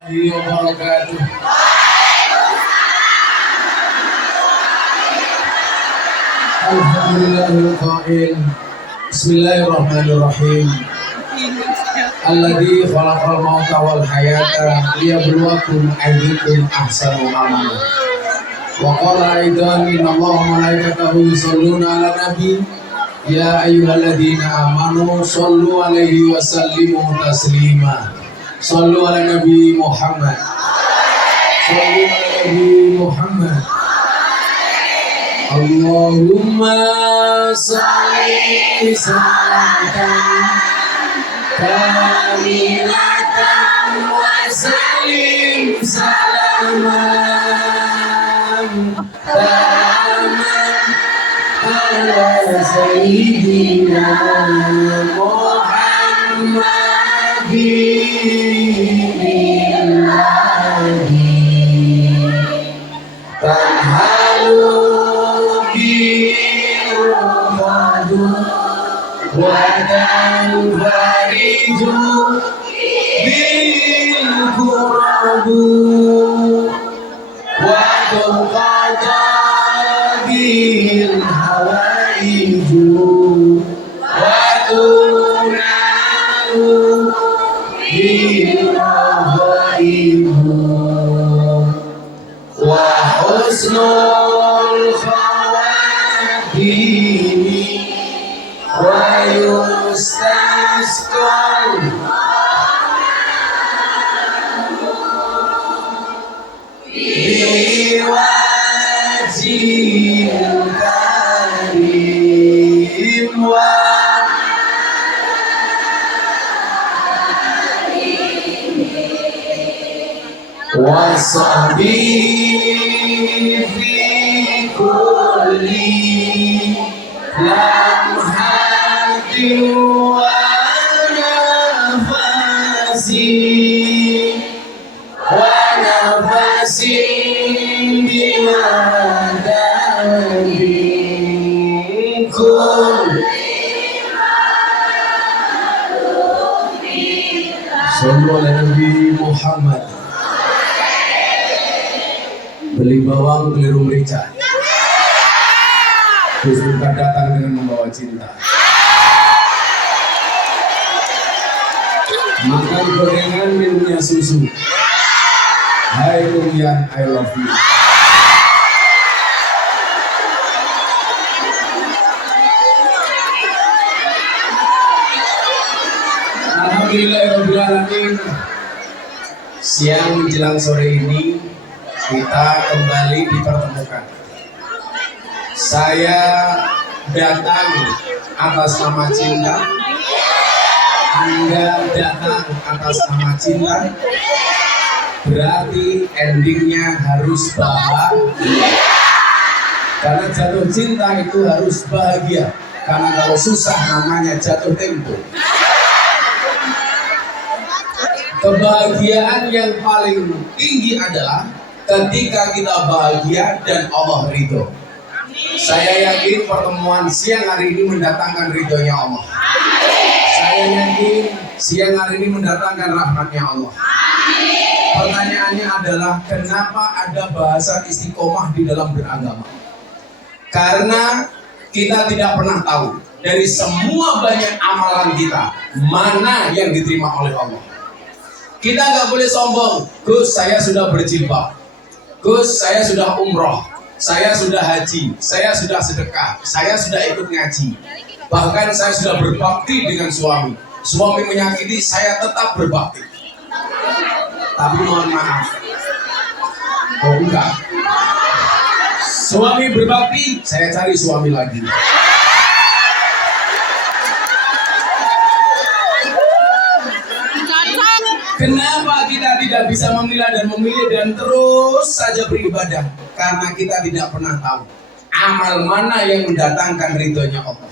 Wabarakatuh. Alhamdulillahil qail. Bismillahirrahmanirrahim. Alladzi khalaqal mauta wal hayata liyabluwakum ayyukum ahsanu amala. Wa qala aidan innallaha wa malaikatahu yusholluna 'alan nabi ya ayyuhalladzina amanu shollu 'alaihi wa sallimu taslima. Shollu 'ala nabi Muhammad. Shollu 'ala nabi Muhammad. Allahumma sholli salatan kamilatan wa sallim salaman taman ala sayyidina Muhammadin tanhalu birufadu wa tanfariju bilkurabu wa tuqada bil hawaiju wa tunalu bil rahaibu wa husnul khawatimi wa yustasqal biwajhil karim wa sahbihi fi kulli lamhatin wa nafasin bimadadin kulli. Sallu ala Nabi Muhammad. Beli bawang keliru merica. Gus Dur datang dengan membawa cinta. Makan gorengan, minumnya susu. Hai Rumian, I love you. Alhamdulillahirrahmanirrahim. Siang menjelang sore ini kita kembali dipertemukan. Saya datang atas nama cinta, Anda datang atas nama cinta. Berarti endingnya harus bahagia. Karena jatuh cinta itu harus bahagia. Karena kalau susah namanya jatuh tempo. Kebahagiaan yang paling tinggi adalah ketika kita bahagia dan Allah ridho. Saya yakin pertemuan siang hari ini mendatangkan ridhonya Allah. Saya yakin siang hari ini mendatangkan rahmatnya Allah. Pertanyaannya adalah kenapa ada bahasa istiqomah di dalam beragama? Karena kita tidak pernah tahu dari semua banyak amalan kita mana yang diterima oleh Allah. Kita nggak boleh sombong. Gus, saya sudah berjilbab. Gus, saya sudah umroh. Saya sudah haji. Saya sudah sedekah. Saya sudah ikut ngaji. Bahkan saya sudah berbakti dengan suami. Suami menyakiti, saya tetap berbakti. Tapi mohon maaf. Oh enggak. Suami berbakti, saya cari suami lagi. Kenapa kita tidak bisa memilah dan memilih dan terus saja beribadah? Karena kita tidak pernah tahu amal mana yang mendatangkan ridhonya Allah.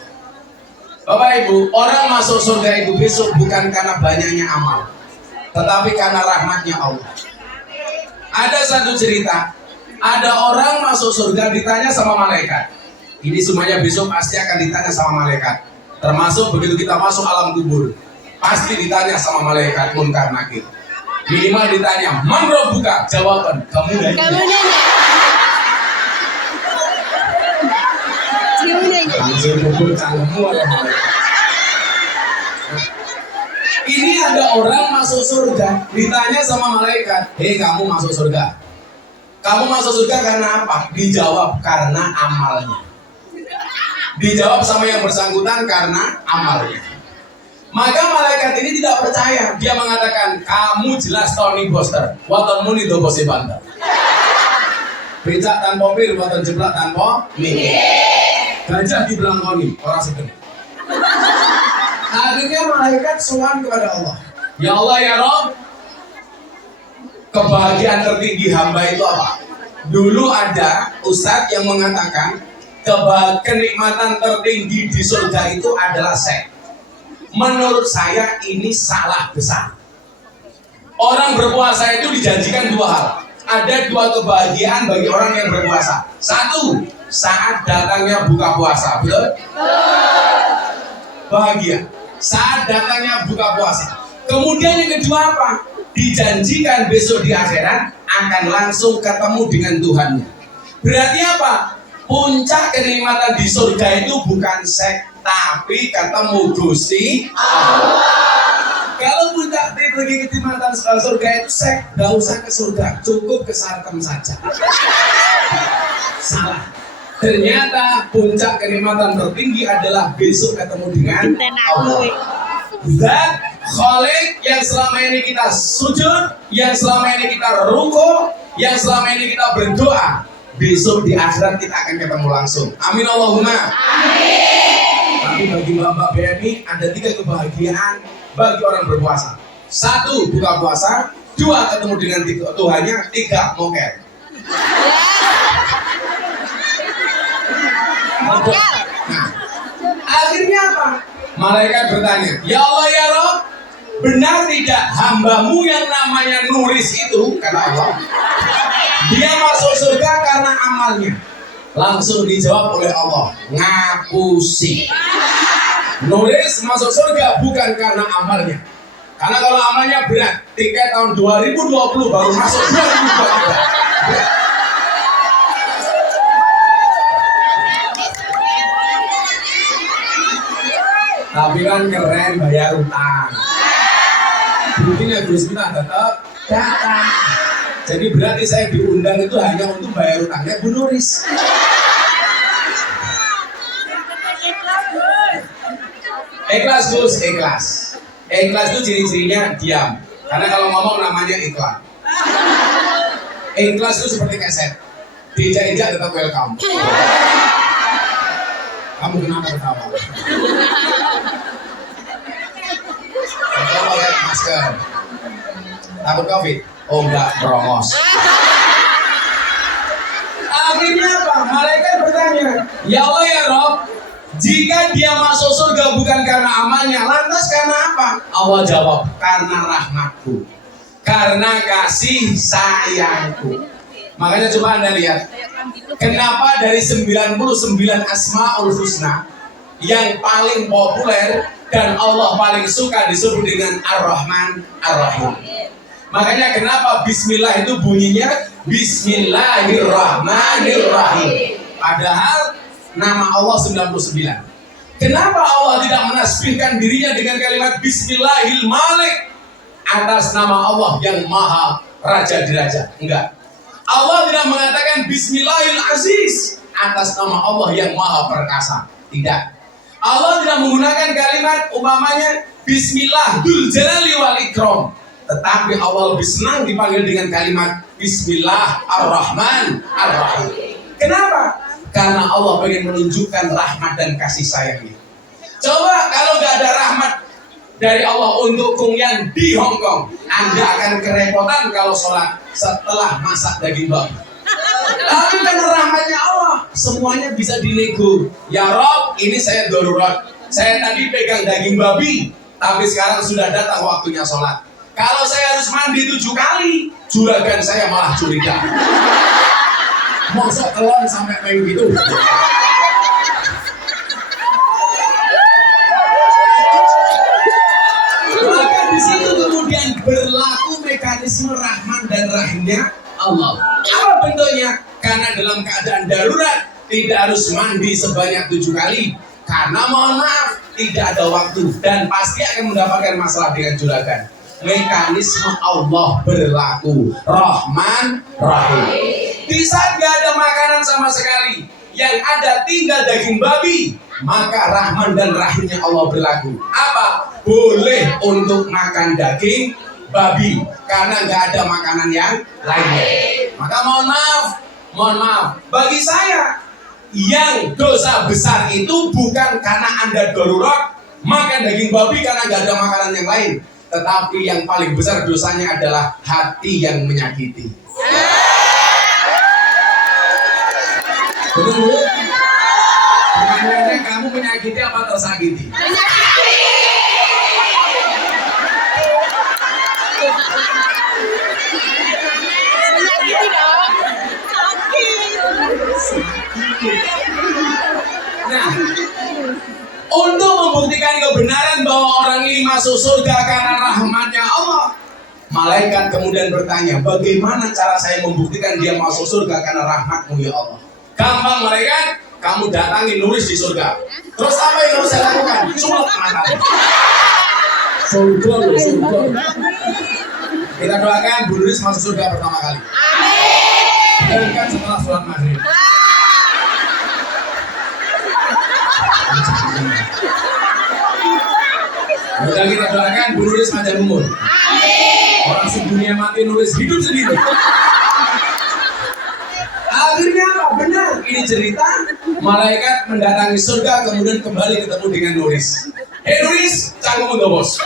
Bapak Ibu, orang masuk surga itu besok bukan karena banyaknya amal, tetapi karena rahmatnya Allah. Ada satu cerita, ada orang masuk surga ditanya sama malaikat. Ini semuanya besok pasti akan ditanya sama malaikat. Termasuk begitu kita masuk alam kubur, pasti ditanya sama malaikat Munkar Nakir. Minimal ditanya, man rabbuka? Jawaban, kamu nanya. Kamu nanya. Kamu nanya. Langsung pukul cangkemmu oleh malaikat. Ini ada orang masuk surga, ditanya sama malaikat, hei kamu masuk surga. Kamu masuk surga karena apa? Dijawab karena amalnya. Dijawab sama yang bersangkutan karena amalnya. Maka malaikat ini tidak percaya. Dia mengatakan, kamu jelas Tony Boster. Watonmu nih dobo si banter. Becak tanpa pir, waton jeblak tanpa mikir. Gajah di belangkoni, orang sedeng. Akhirnya malaikat sowan kepada Allah. Ya Allah ya Rabb, kebahagiaan tertinggi hamba itu apa? Dulu ada ustadz yang mengatakan kenikmatan tertinggi di surga itu adalah seks. Menurut saya ini salah besar. Orang berpuasa itu dijanjikan dua hal. Ada dua kebahagiaan bagi orang yang berpuasa. Satu, saat datangnya buka puasa, betul? Bahagia saat datangnya buka puasa. Kemudian yang kedua apa? Dijanjikan besok di akhirat akan langsung ketemu dengan Tuhannya. Berarti apa? Puncak kenikmatan di surga itu bukan seks, tapi ketemu Gusti Allah. Kalau puncak kenikmatan surga itu seks, gak usah ke surga, cukup ke sarkem saja. Salah. Ternyata puncak kenikmatan tertinggi adalah besok ketemu dengan Allah. Zat Khalik yang selama ini kita sujud, yang selama ini kita ruku, yang selama ini kita berdoa, besok di akhirat kita akan ketemu langsung. Amin Allahumma. Amin. Tapi bagi Bapak BMI ada 3 kebahagiaan bagi orang berpuasa. 1, buka puasa. 2, ketemu dengan Tuhannya. 3, mokel. Nah, akhirnya apa? Malaikat bertanya, ya Allah ya Rabb, benar tidak hambamu yang namanya Nuris itu, kata Allah, dia masuk surga karena amalnya? Langsung dijawab oleh Allah, ngapusi. Nuris masuk surga bukan karena amalnya. Karena kalau amalnya berat, tiket tahun 2020 baru masuk 2023. Tapi kan keren bayar utang. Buktinya Gus Miftah tetap datang. Jadi berarti saya diundang itu hanya untuk bayar utangnya Bu Nuris. Ikhlas Gus, ikhlas. Ikhlas itu ciri-cirinya diam. Karena kalau ngomong namanya iklan. Ikhlas itu seperti keset. Diinjak-injak tetap welcome. Kamu kenapa ketawa? Kamu pakai masker. Takut COVID? Oh enggak, berongos. Akhirnya apa? Malaikat bertanya, ya Allah ya Rabb, jika dia masuk surga bukan karena amalnya, lantas karena apa? Allah jawab, karena rahmatku, karena kasih sayangku. Makanya coba Anda lihat, kenapa dari 99 Asmaul Husna yang paling populer dan Allah paling suka disebut dengan Ar-Rahman Ar-Rahim. Makanya kenapa Bismillah itu bunyinya Bismillahirrahmanirrahim. Padahal nama Allah 99. Kenapa Allah tidak menasbihkan dirinya dengan kalimat Bismillahil Malik atas nama Allah yang Maha Raja di Raja? Enggak. Allah tidak mengatakan Bismillahil Aziz atas nama Allah yang Maha Perkasa. Tidak. Allah tidak menggunakan kalimat umpamanya Bismillah Dzul Jalali wal Ikram. Tetapi Allah lebih senang dipanggil dengan kalimat Bismillah Ar-Rahman Ar-Rahim. Kenapa? Karena Allah ingin menunjukkan rahmat dan kasih sayangnya. Coba kalau nggak ada rahmat dari Allah untuk Kung Yan di Hong Kong, Anda akan kerepotan kalau sholat setelah masak daging babi. Tapi karena rahmatnya Allah, semuanya bisa dinego. Ya Rob, ini saya darurat. Saya tadi pegang daging babi, tapi sekarang sudah datang waktunya sholat. Kalau saya harus mandi 7 kali, juragan saya malah curiga. Masa kelon sampai kayak gitu. Maka di situ kemudian berlaku mekanisme mekanisme Rahman dan Rahimnya Allah. Apa bentuknya? Karena dalam keadaan darurat tidak harus mandi sebanyak 7 kali. Karena mohon maaf tidak ada waktu dan pasti akan mendapatkan masalah dengan juragan. Mekanisme Allah berlaku Rahman Rahim. Di saat gak ada makanan sama sekali, yang ada tinggal daging babi, maka Rahman dan Rahimnya Allah berlaku. Apa? Boleh untuk makan daging babi karena nggak ada makanan yang lainnya. Maka mohon maaf, bagi saya yang dosa besar itu bukan karena Anda darurat makan daging babi karena nggak ada makanan yang lain, tetapi yang paling besar dosanya adalah hati yang menyakiti. Betul? Pertanyaannya, kamu menyakiti apa tersakiti? Menyakiti. Menyakiti dong. Sakit. Nah, untuk membuktikan kebenaran bahwa orang ini masuk surga karena rahmatnya Allah, malaikat kemudian bertanya, bagaimana cara saya membuktikan dia masuk surga karena rahmatmu ya Allah? Gampang malaikat, kamu datangi nulis di surga. Terus apa yang harus saya lakukan? Sulap mata. Surga. Kita doakan Bu Nuris masuk surga pertama kali. Amin. Dan kan setelah sholat maghrib. Udah kita doakan Bu Nuris panjang umur. Amin. Orang sedunia mati nulis hidup sendiri. Akhirnya apa? Benar, ini cerita malaikat mendatangi surga kemudian kembali ketemu dengan Nuris. Nuris, canggung untuk bos.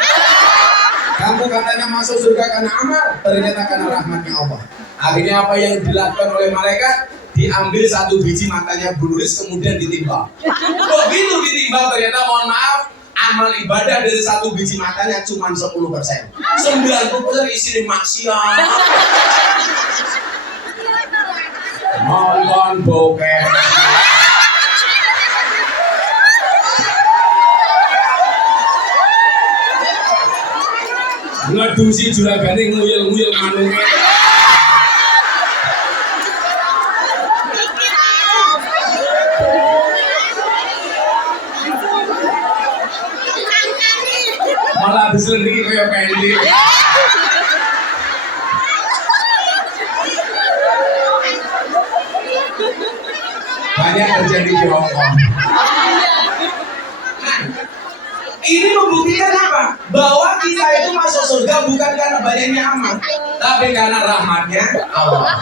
Kamu katanya masuk surga karena amal, ternyata karena rahmatnya Allah. Akhirnya apa yang dilakukan oleh malaikat? Diambil 1 biji matanya Bu Nuris kemudian ditimbang. Begitu ditimbang ternyata mohon maaf, amal ibadah dari 1 biji matanya cuma 10%. 90% isi maksiat. Nonton bokeh. Ngedusi juragane nguyel-nguyel manungnya. Malah diselendiki kayak pendek. Banyak terjadi di Hongkong. Nah, ini membuktikan apa? Bahwa kita itu masuk surga bukan karena banyaknya amal, tapi karena rahmatnya Allah.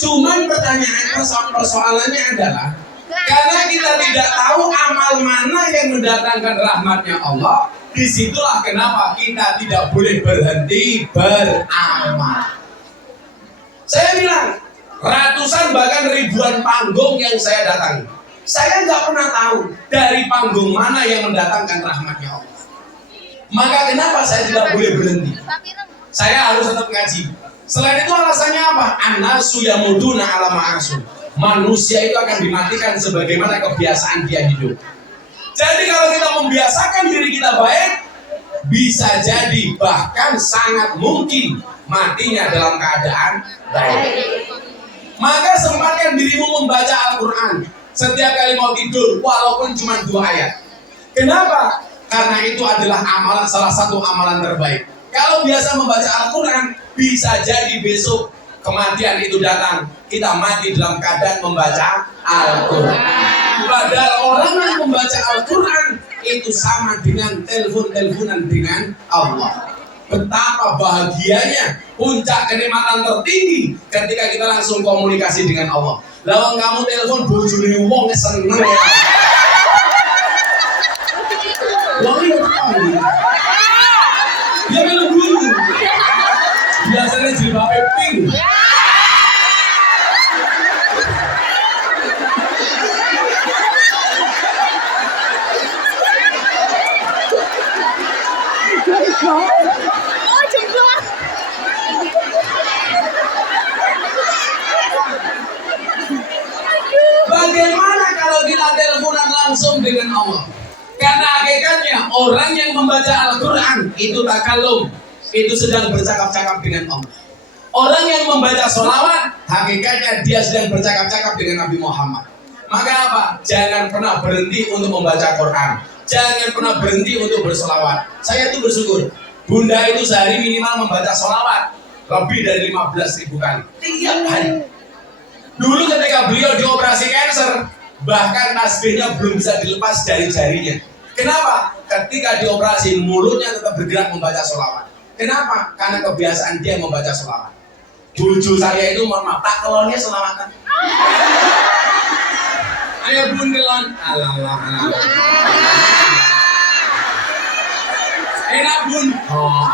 Cuman persoalannya adalah karena kita tidak tahu amal mana yang mendatangkan rahmatnya Allah. Disitulah kenapa kita tidak boleh berhenti beramal. Saya bilang, ratusan bahkan ribuan panggung yang saya datangi, saya nggak pernah tahu dari panggung mana yang mendatangkan rahmatnya Allah. Maka kenapa saya tidak boleh berhenti? Saya harus tetap ngaji. Selain itu alasannya apa? An-nasu yamuduna ala ma'asu. Manusia itu akan dimatikan sebagaimana kebiasaan dia hidup. Jadi kalau kita membiasakan diri kita baik, bisa jadi bahkan sangat mungkin matinya dalam keadaan baik. Maka sempatkan dirimu membaca Al-Quran setiap kali mau tidur, walaupun cuma 2 ayat. Kenapa? Karena itu adalah amalan, salah satu amalan terbaik. Kalau biasa membaca Al-Quran, bisa jadi besok kematian itu datang, kita mati dalam keadaan membaca Al-Quran. Padahal orang yang membaca Al-Quran itu sama dengan telepon-teleponan dengan Allah. Betapa bahagianya, puncak kenikmatan tertinggi ketika kita langsung komunikasi dengan Allah. Lawang kamu telepon bojone wong seneng ya. Wong iki tahu. Dia belum dulu. Biasanya jilbabe pink. Bagaimana kalau kita teleponan langsung dengan Allah? Karena hakikatnya orang yang membaca Al-Quran itu takallum, itu sedang bercakap-cakap dengan Allah. Orang yang membaca sholawat, hakikatnya dia sedang bercakap-cakap dengan Nabi Muhammad. Maka apa? Jangan pernah berhenti untuk membaca Quran. Jangan pernah berhenti untuk bersolawat. Saya tuh bersyukur. Bunda itu sehari minimal membaca sholawat lebih dari 15.000 kali. Tiap hari. Dulu ketika beliau dioperasi kanker, bahkan tasbihnya belum bisa dilepas dari jarinya. Kenapa? Ketika dioperasi, mulutnya tetap bergerak membaca sholawat. Kenapa? Karena kebiasaan dia membaca sholawat. Buju saya itu mohon maaf, tak kelonnya selawatan. Ayo bun kelon. Alah. Enak bun. Oh.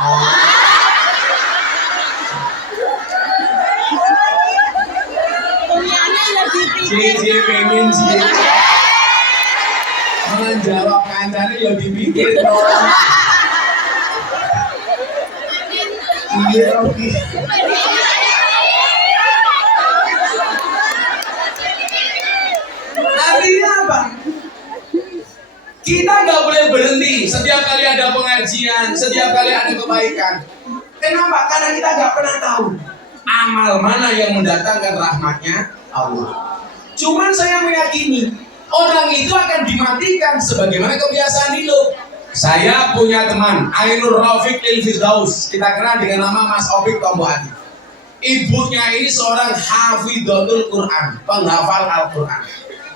Kuliahnya lebih Cie pikir. pengen cie. Menjawab kancane ya dipikir. Iya oke. Artinya apa? Kita nggak boleh berhenti setiap kali ada pengajian, setiap kali ada kebaikan. Kenapa? Karena kita nggak pernah tahu amal mana yang mendatangkan rahmatnya Allah. Cuman saya meyakini orang itu akan dimatikan sebagaimana kebiasaan hidup. Saya punya teman Ainur Rafiq Lil Firdaus, kita kenal dengan nama Mas Opik Tombo Adi. Ibunya ini seorang hafidhatul Quran, penghafal Al-Quran.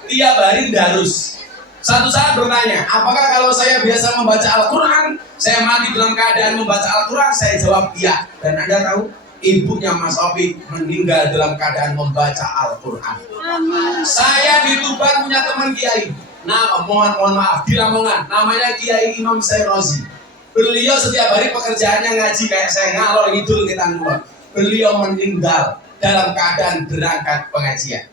Tiap hari darus. Satu saat bertanya, apakah kalau saya biasa membaca Al-Quran, saya mati dalam keadaan membaca Al-Quran? Saya jawab iya. Dan Anda tahu, ibunya Mas Opik meninggal dalam keadaan membaca Al-Quran. Saya di Tuban punya teman kiai. Nah, mohon maaf, di Lamongan, namanya Kiai Imam Syairozi. Beliau setiap hari pekerjaannya ngaji kayak saya ngalor ngidul ngetan ngulon. Beliau meninggal dalam keadaan berangkat pengajian.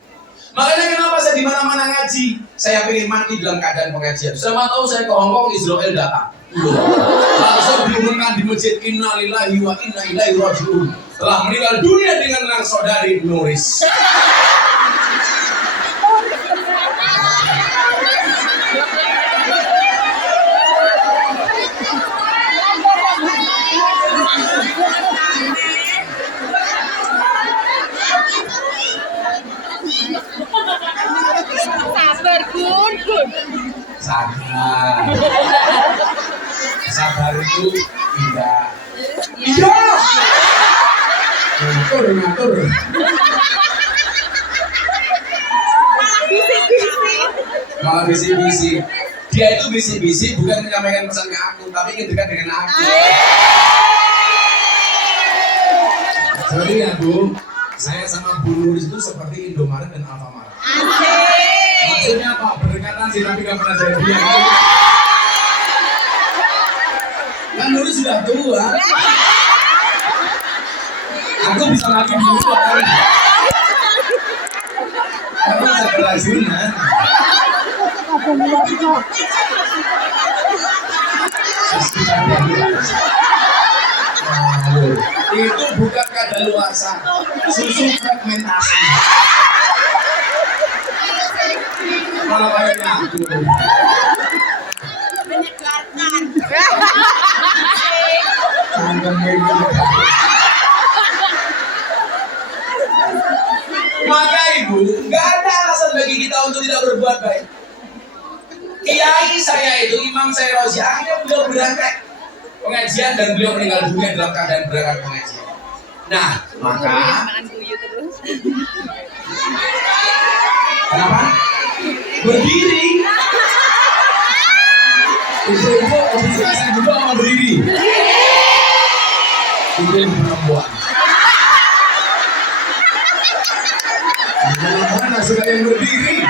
Makanya kenapa saya di mana-mana ngaji? Saya pengen mati dalam keadaan pengajian. Sama tahu saya ke Hongkong, Israel datang. Langsung diumumkan di masjid Inna lillahi wa inna ilaihi raji'un. Telah meninggal dunia dengan anak saudari Nuris. Sabar, Gun. Sabar itu tidak. Iya. Ngatur. Malah bisik-bisik. Dia itu bisik-bisik bukan menyampaikan pesan ke aku, tapi ingin dekat dengan aku. Sorry ya Bu, saya sama Bu Nuris itu seperti Indomaret dan Alfamart. Maksudnya apa? Berdekatan sih tapi gak pernah jadian. Kan Nuris sudah tua. Aku bisa lagi dulu kan. Karena saya kerajinan. Itu bukan kadaluarsa, susu fragmentasi. Malah kayaknya aku. Menyegarkan. Tanggung Maka ibu, nggak ada alasan bagi kita untuk tidak berbuat baik. Kiai saya itu Imam Syairozi, akhirnya beliau berangkat pengajian dan beliau meninggal dunia dalam keadaan berangkat pengajian. Nah, maka kenapa? Berdiri. Ibu-ibu habis selesai juga mau berdiri. Itu yang perempuan. Mana sudah yang berdiri?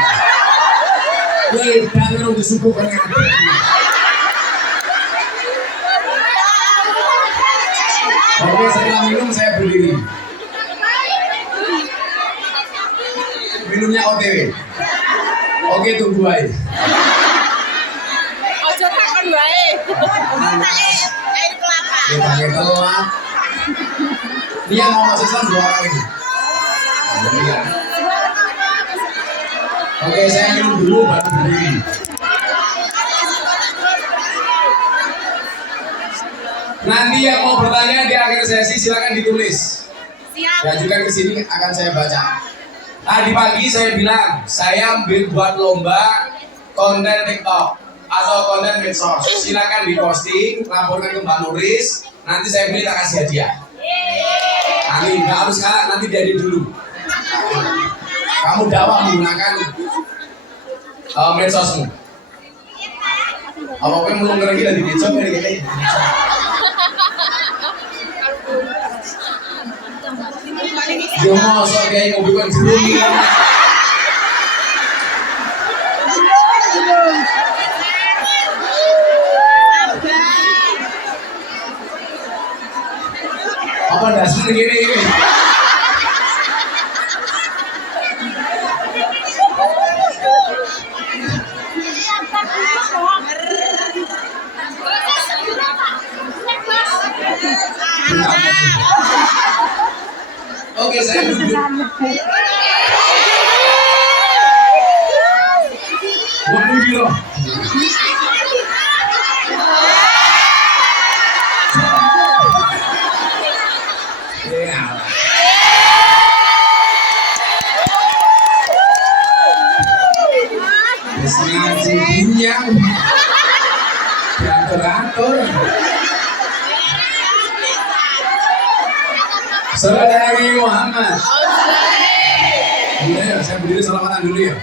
Woi, jangan untuk subuhkan yang berdiri. Oke, setelah minum saya berdiri. Minumnya OTW. Oke, tunggu aja. Ojo takon wae. Air kelapa. Kita pakai telat. Ini yang mau masuk Islam 2 orang ini. Iya. Oke, saya minum dulu baru berdiri. Nanti yang mau bertanya di akhir sesi silakan ditulis. Siap. Diajukan ke sini akan saya baca. Tadi pagi saya bilang saya buat lomba konten TikTok atau konten medsos. Silakan diposting, laporkan ke Mbak Nuris. Nanti saya pilih tak kasih hadiah. Nanti nggak harus sekarang, nanti jadi dulu. Kamu dakwah menggunakan medsosmu. Apa yang belum ngerti dari medsos ini? Yo mosok kayak ngopi kon jeruk. Apa dasar gini? Oke, saya duduk. Waduh, biro. Yang diatur-atur. Saudara Nabi Muhammad. Iya, saya berdiri selamatan dulu ya.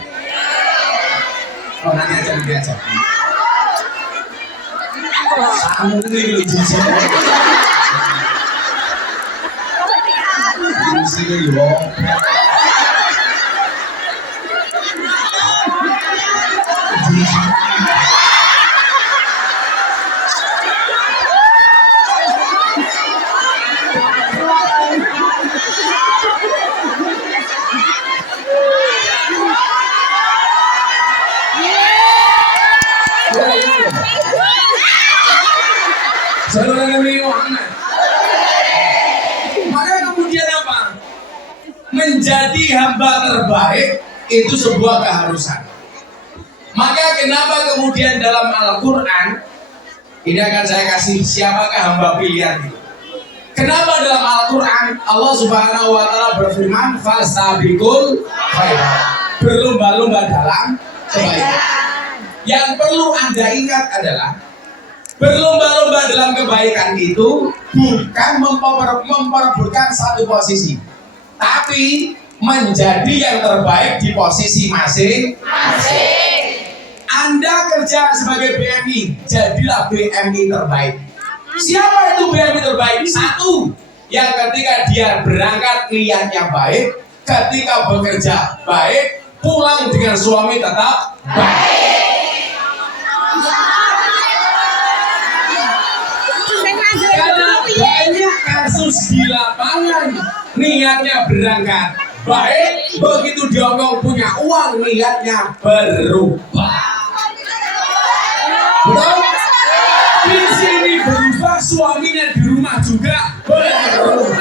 Oh, nanti aja. Kamu ini lucu sih. Lucu yo. Saudara Nabi Muhammad. Maka kemudian apa? Menjadi hamba terbaik itu sebuah keharusan. Maka kenapa kemudian dalam Al-Quran ini akan saya kasih siapakah hamba pilihan itu? Kenapa dalam Al-Quran Allah Subhanahu Wa Taala berfirman fastabiqul khairat, berlomba-lomba dalam kebaikan. Yang perlu Anda ingat adalah berlomba-lomba dalam kebaikan itu bukan memperebutkan satu posisi, tapi menjadi yang terbaik di posisi masing-masing. Anda kerja sebagai BMI, jadilah BMI terbaik. Siapa itu BMI terbaik? Satu, yang ketika dia berangkat niatnya baik, ketika bekerja baik, pulang dengan suami tetap baik. Karena banyak kasus di lapangan niatnya berangkat baik, begitu diomong punya uang niatnya berubah. Betul? Di sini berubah, suaminya di rumah juga berubah.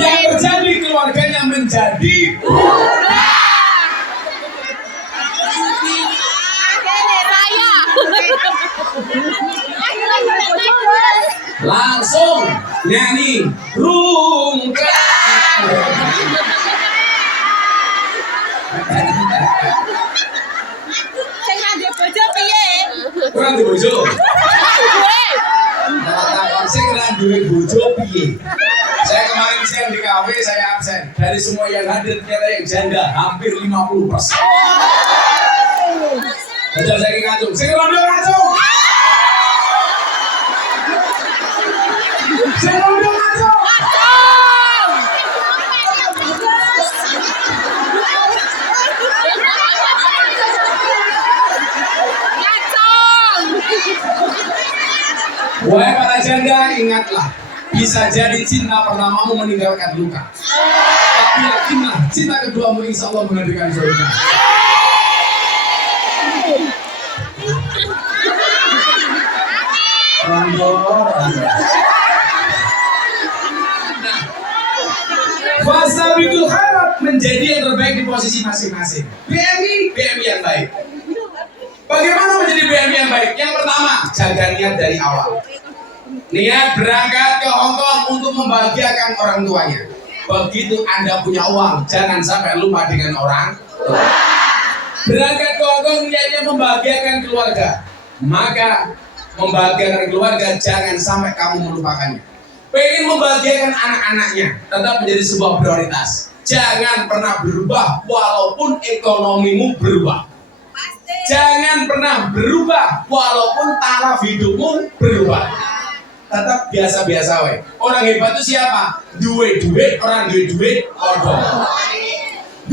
Yang terjadi keluarganya menjadi berubah. Langsung nyanyi rungkat. Saya ngandep bojo piye? Kurang di bojo. Saya kira duwe bojo piye. Saya kemarin siang di kafe, saya absen. Dari semua yang hadir ternyata yang janda hampir 50%. Jajal saya ngacung. Saya kira dia ngacung. Saya kira dia ngacung. Wahai para janda, ingatlah, bisa jadi cinta pertamamu meninggalkan luka. Tapi yakinlah, cinta keduamu insya Allah menghadirkan surga. Fastabiqul khairat, menjadi yang terbaik di posisi masing-masing. BMI yang baik. Bagaimana menjadi BMI yang baik? Yang pertama, jaga niat dari awal. Niat berangkat ke Hong Kong untuk membahagiakan orang tuanya. Begitu Anda punya uang, jangan sampai lupa dengan orang tua. Berangkat ke Hong Kong niatnya membahagiakan keluarga. Maka membahagiakan keluarga jangan sampai kamu melupakannya. Pengen membahagiakan anak-anaknya tetap menjadi sebuah prioritas. Jangan pernah berubah walaupun ekonomimu berubah. Jangan pernah berubah walaupun taraf hidupmu berubah. Tetap biasa-biasa we. Orang hebat itu siapa? Duit, orang duit kodok.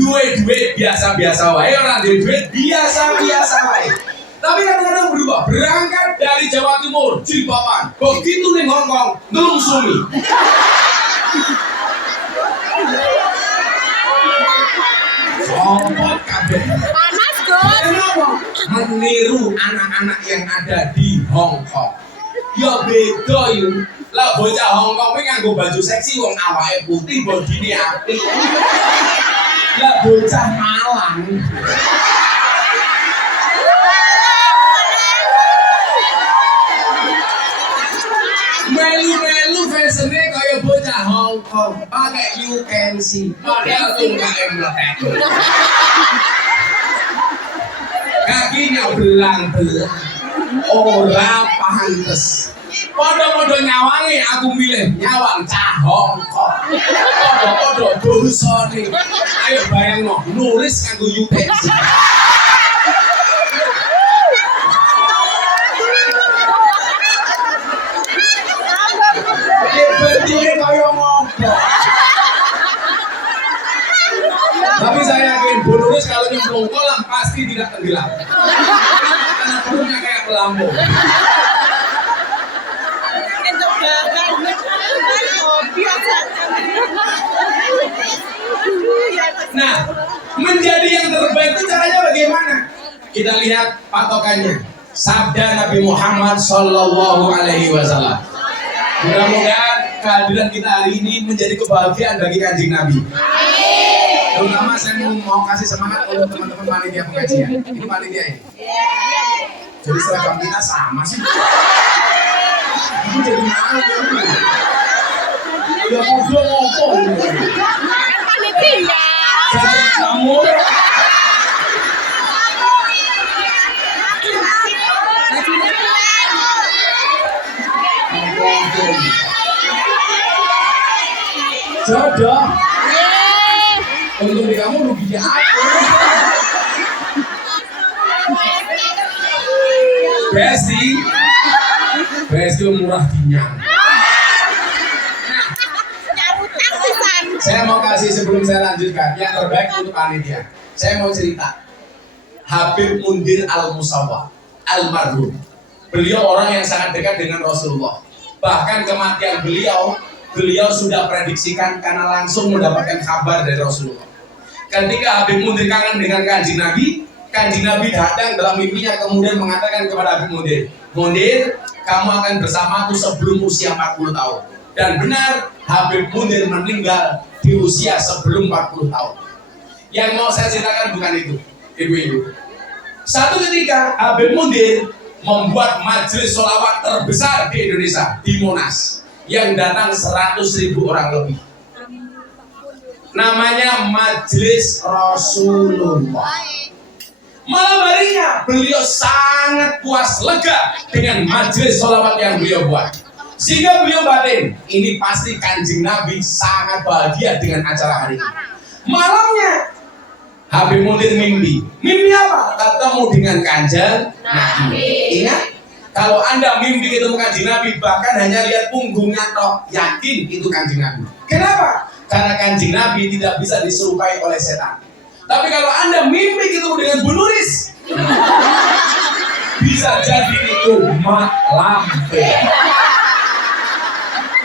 Duit biasa-biasa wae, orang duit biasa-biasa wae. Tapi kadang-kadang berubah. Berangkat dari Jawa Timur, Jilbaban. Begitu nih Hong Kong, ngelungsumi. Sobat kabeh. Panas, Gus. Kenapa? Meniru anak-anak yang ada di Hong Kong. Ya beda yuk. Lah bocah Hong Kong kuwi nganggo baju seksi wong awake putih bodine apik. Lah bocah Malang. Melu-melu fashion-e kaya bocah Hong Kong, pakai you can see, model tunggae meletek. Kakinya belang-belang, ora pantes. Podo-podo nyawangi, aku milih nyawang cah Hong Kong. Podo-podo dosane. Ayo bayangno, nulis kanggo you can see. Bentuknya kaya ngopo. Tapi saya yakin Bu Nuris kalau nyemplung kolam pasti tidak tenggelam. Karena perutnya kayak pelambung. Itu belakang. Biasa. Nah, menjadi yang terbaik itu caranya bagaimana? Kita lihat patokannya. Sabda Nabi Muhammad Sallallahu Alaihi Wasallam. Mudah-mudahan kehadiran kita hari ini menjadi kebahagiaan bagi Kanjeng Nabi. Terutama saya mau kasih semangat untuk teman-teman panitia pengajian. Ini panitia ini. Jadi seragam kita sama sih. Itu jadi malu. Udah ngobrol ngomong. Kan panitia. Jadi kamu. Jodoh. Untung di kamu ruginya aku. Besti murah dinyang. Saya mau kasih sebelum saya lanjutkan yang terbaik untuk panitia. Saya mau cerita. Habib Mundir Al-Musawwa Almarhum. Beliau orang yang sangat dekat dengan Rasulullah. Bahkan kematian beliau sudah prediksikan karena langsung mendapatkan kabar dari Rasulullah. Ketika Habib Mundir kangen dengan Kanjeng Nabi datang dalam mimpinya kemudian mengatakan kepada Habib Mundir, kamu akan bersamaku sebelum usia 40 tahun. Dan benar, Habib Mundir meninggal di usia sebelum 40 tahun. Yang mau saya ceritakan bukan itu, ibu-ibu. Satu ketika Habib Mundir membuat majelis sholawat terbesar di Indonesia, di Monas, yang datang 100.000 orang lebih. Namanya Majelis Rasulullah. Malam harinya beliau sangat puas lega dengan majelis sholawat yang beliau buat. Sehingga beliau batin, ini pasti Kanjeng Nabi sangat bahagia dengan acara hari ini. Malamnya Habib Mundir mimpi apa? Ketemu dengan Kanjeng Nabi. Ingat, kalau Anda mimpi ketemu Kanjeng Nabi, bahkan hanya lihat punggungnya toh, yakin itu Kanjeng Nabi. Kenapa? Karena Kanjeng Nabi tidak bisa diserupai oleh setan. Tapi kalau Anda mimpi ketemu dengan Bu Nuris, bisa jadi itu Mak Lampir.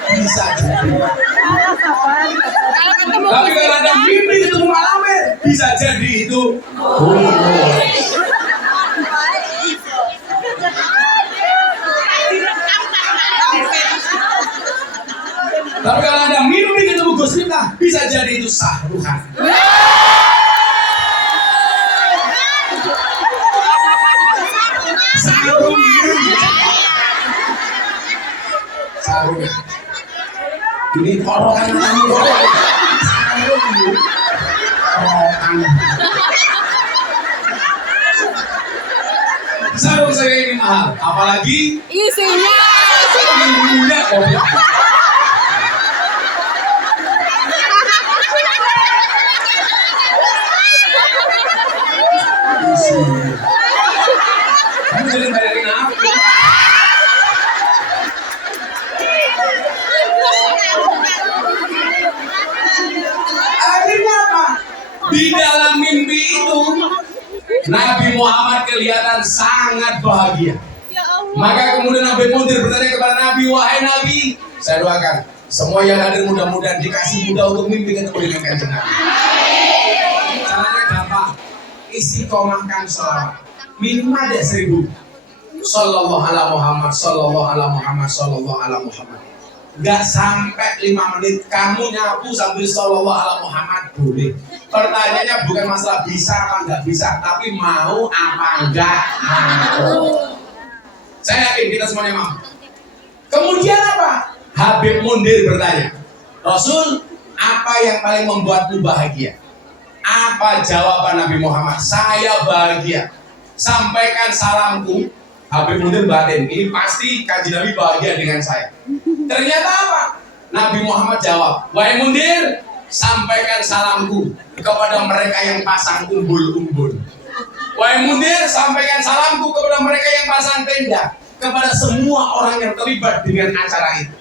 Bisa jadi. Tapi kalau Anda mimpi ketemu Mak Lampir, bisa jadi itu Bu Nuris. Tapi kalau Anda mimpi ketemu Gus Miftah, bisa jadi itu Sahruhan. Ini korokan kamu korokan. Korokan. Sarung saya ini mahal, apalagi Isinya. minumnya kopi. Kamu jadi bayarin apa? Akhirnya apa? Di dalam mimpi itu Nabi Muhammad kelihatan sangat bahagia. Ya Allah. Maka kemudian Nabi Mundir bertanya kepada Nabi, wahai Nabi, saya doakan semua yang hadir mudah-mudahan dikasih mudah untuk mimpi ketemu dengan Kanjeng Nabi. Caranya gampang, istiqomahkan sholawat minimal ada 1000. Sallallahu ala Muhammad, sallallahu ala Muhammad, sallallahu ala Muhammad. Gak sampai 5 menit kamu nyapu sambil sallallahu ala Muhammad boleh. Pertanyaannya bukan masalah bisa apa nggak bisa, tapi mau apa enggak mau. Saya yakin kita semuanya mau. Kemudian apa? Habib Mundir bertanya, Rasul, apa yang paling membuatmu bahagia? Apa jawaban Nabi Muhammad? Saya bahagia. Sampaikan salamku. Habib Mundir batin, ini pasti kaji Nabi bahagia dengan saya. Ternyata apa? Nabi Muhammad jawab, wahai Mundir, sampaikan salamku kepada mereka yang pasang umbul-umbul. Wahai Mundir, sampaikan salamku kepada mereka yang pasang tenda, kepada semua orang yang terlibat dengan acara itu.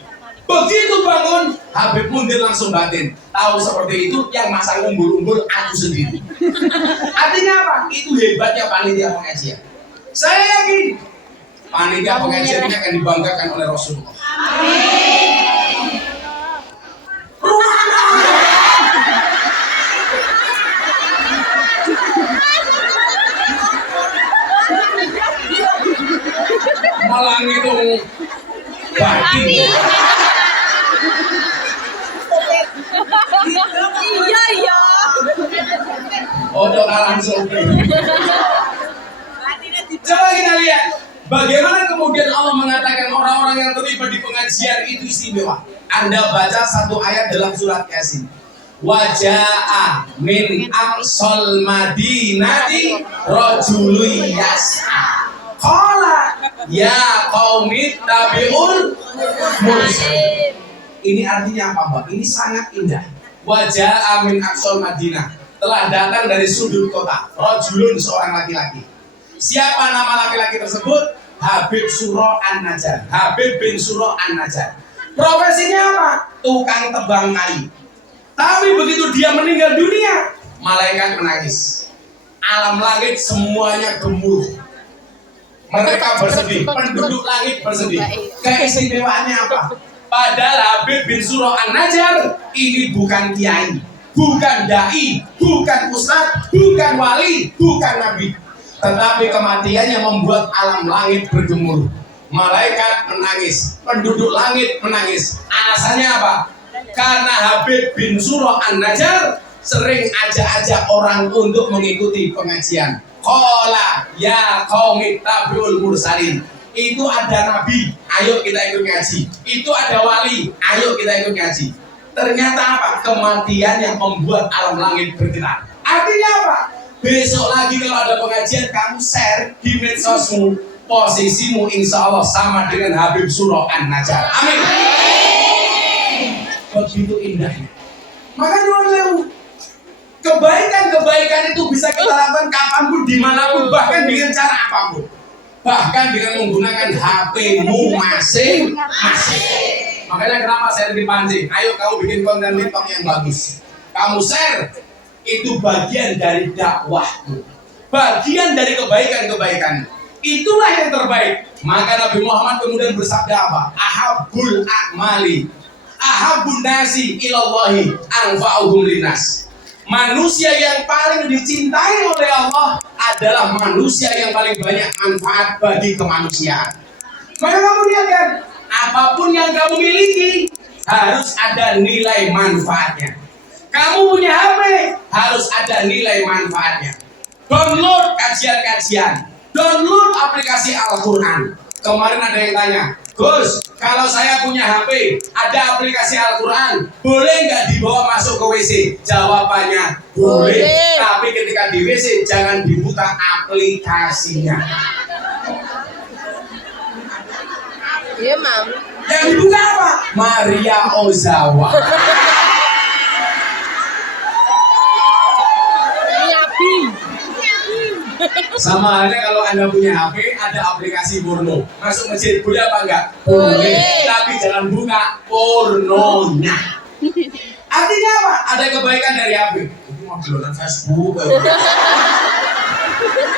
Begitu bangun, Habib Mundir langsung batin, tahu seperti itu yang masang umbul-umbul aku sendiri. Artinya apa? Itu hebatnya panitia pengajian. Saya yakin panitia pengajian ini akan dibanggakan oleh Rasulullah. Malah ngitung batin. Iya ya. Ojo kalah sopir. Coba kita lihat bagaimana kemudian Allah mengatakan orang-orang yang terlibat di pengajian itu istimewa. Anda baca satu ayat dalam surat Yasin. Waja'a min aqsal madinati rajulun yas'a. Qala ya qaumi tabi'ul mursalin. Ini artinya apa, Mbak? Ini sangat indah. Waja'a min aqsal madinah, telah datang dari sudut kota rajulun, seorang laki-laki. Siapa nama laki-laki tersebut? Habib Suro An-Najjar. Habib bin Suro An-Najjar. Profesinya apa? Tukang tebang kayu. Tapi begitu dia meninggal dunia, malaikat menangis. Alam langit semuanya gemuruh. Mereka bersedih, penduduk langit bersedih. Keistimewaannya apa? Padahal Habib bin Suro An-Najjar ini bukan kiai, bukan dai, bukan ustadz, bukan wali, bukan nabi. Tetapi kematiannya membuat alam langit bergemuruh. Malaikat menangis, penduduk langit menangis. Alasannya apa? Karena Habib bin Suro An-Najjar sering ajak-ajak orang untuk mengikuti pengajian. Qala ya qaumi tabi'ul mursalin. Itu ada nabi, ayo kita ikut ngaji. Itu ada wali, ayo kita ikut ngaji. Ternyata apa? Kematian yang membuat alam langit bergerak. Artinya apa? Besok lagi kalau ada pengajian, kamu share di medsosmu, posisimu insya Allah sama dengan Habib Suro An-Najjar. Amin. Begitu indahnya. Maka nyuwun kebaikan itu bisa kita lakukan kapanpun, dimanapun, bahkan dengan cara apapun. Bahkan dengan menggunakan HP-mu masing-masing. Makanya kenapa saya dipancing? Ayo kamu bikin konten TikTok yang bagus. Kamu share. Itu bagian dari dakwahmu, bagian dari kebaikan-kebaikan. Itulah yang terbaik. Maka Nabi Muhammad kemudian bersabda apa? Ahabbul a'mali ahabbun nasi ilallahi anfa'uhum linnas. Manusia yang paling dicintai oleh Allah adalah manusia yang paling banyak manfaat bagi kemanusiaan. Maka kamu lihat kan, apapun yang kamu miliki harus ada nilai manfaatnya. Kamu punya HP, harus ada nilai manfaatnya. Download kajian-kajian, download aplikasi Al-Quran. Kemarin ada yang tanya, Gus, kalau saya punya HP, ada aplikasi Al-Quran, boleh nggak dibawa masuk ke WC? Jawabannya boleh. Boleh. Tapi ketika di WC jangan dibuka aplikasinya. Iya, Mam. Yang dibuka apa? Maria Ozawa. Nyapi. Sama halnya kalau Anda punya HP, ada aplikasi porno. Masuk masjid boleh apa enggak? Boleh. Tapi jangan buka pornonya. Artinya apa? Ada kebaikan dari HP. Itu mau download Facebook.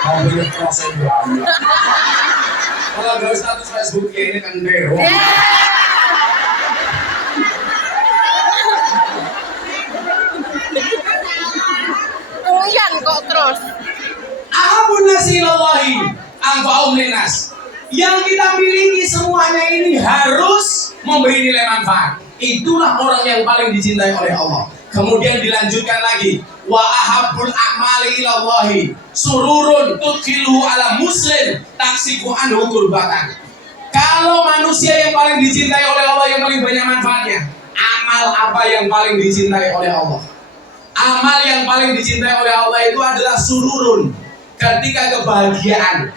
Mau banyak proses banget. Kalau gak status Facebook ya ini kan bero. Uyan kok terus. Ahabun nasilallahi anfa'um linnas. Yang kita miliki semuanya ini harus memberi nilai manfaat. Itulah orang yang paling dicintai oleh Allah. Kemudian dilanjutkan lagi, wa ahabbul a'mali ilallahi sururun tudkhiluhu ala muslim taksifu anhu kurbatan. Kalau manusia yang paling dicintai oleh Allah, yang paling banyak manfaatnya, amal apa yang paling dicintai oleh Allah? Amal yang paling dicintai oleh Allah itu adalah sururun, ketika kebahagiaan.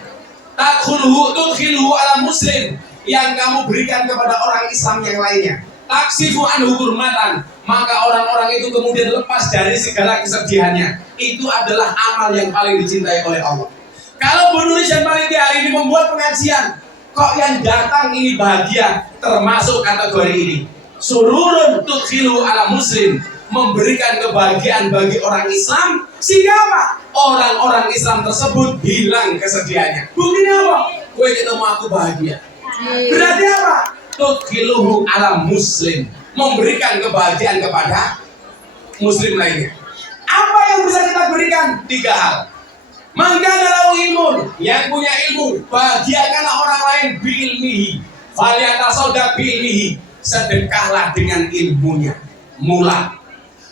Tudkhiluhu ala muslim, yang kamu berikan kepada orang Islam yang lainnya. Taksifu anhu kurmatan, maka orang-orang itu kemudian lepas dari segala kesedihannya. Itu adalah amal yang paling dicintai oleh Allah. Kalau penulis dan panitia hari ini membuat pengajian, kok yang datang ini bahagia, termasuk kategori ini. Sururun tudkhiluhu ala muslim, memberikan kebahagiaan bagi orang Islam, sehingga apa? Orang-orang Islam tersebut hilang kesedihannya. Buktinya apa? Gue ketemu aku bahagia. Berarti apa? Tudkhiluhu ala muslim, memberikan kebahagiaan kepada muslim lainnya. Apa yang bisa kita berikan? 3 hal. Mangkana lahu ilmun, yang punya ilmu, bahagiakanlah orang lain biilmihi. Falyatasodaq biilmihi, sedekahlah dengan ilmunya. Mula.